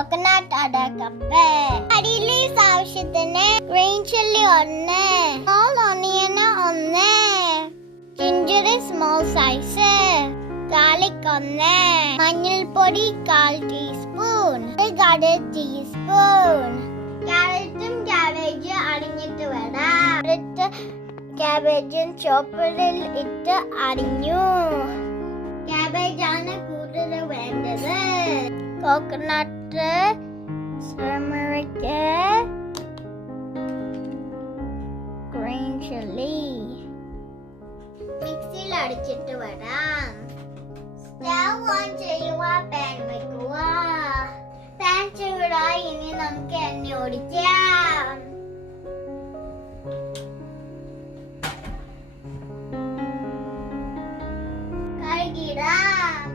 coconut ada kappe. Curry leaves ആവശ്യത്തിന്, green chilli 1, small onion 1, ginger small size, garlic 1, മഞ്ഞൾപ്പൊടി 1/4 teaspoon, garlic 1 teaspoon. ക്യാരറ്റും cabbage അരിഞ്ഞിട്ട് വരാം. ക്യാബേജും ചോപ്പറിൽ ഇട്ട് അരിഞ്ഞു. ക്യാബേജ് ആണ് കൂടുതൽ വേണ്ടത്. Coconut, turmeric, green chilli. മിക്സിയിൽ അടിച്ചിട്ട് വരാം. സ്റ്റവ് ഓൺ ചെയ്യുക, പാൻ വെക്കുക. പാൻ ചൂടായി. ഇനി നമുക്ക് എണ്ണ ഒഴിക്കാം. കടുകിടാം,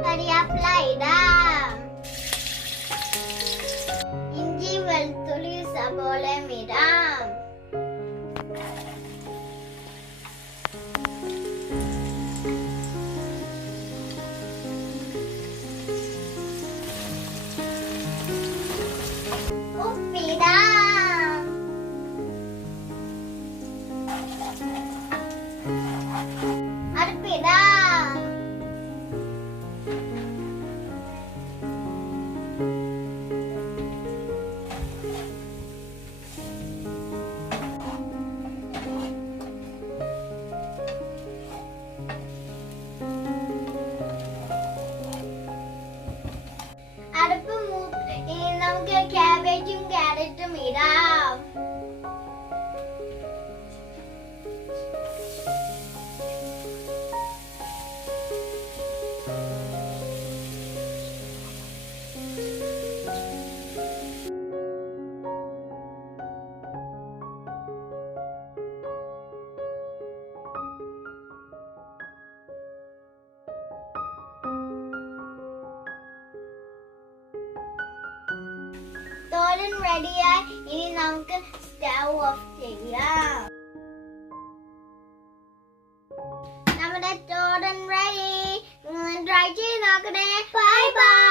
കറിവേപ്പില ഇടാം, ഇഞ്ചി വെളുത്തുള്ളി സബോളയും ഇടാം. ഉപ്പിടാം, അടുപ്പിടാം. അടുപ്പ് നമുക്ക് ക്യാബേജും ക്യാരറ്റും ഇടാം. തോരൻ റെഡിയായി. ഇനി നമുക്ക് സ്റ്റവ് ഓഫ് ചെയ്യാം. നമ്മുടെ തോരൻ റെഡി. ട്രൈ ചെയ്ത് നോക്കണേ. Bye bye.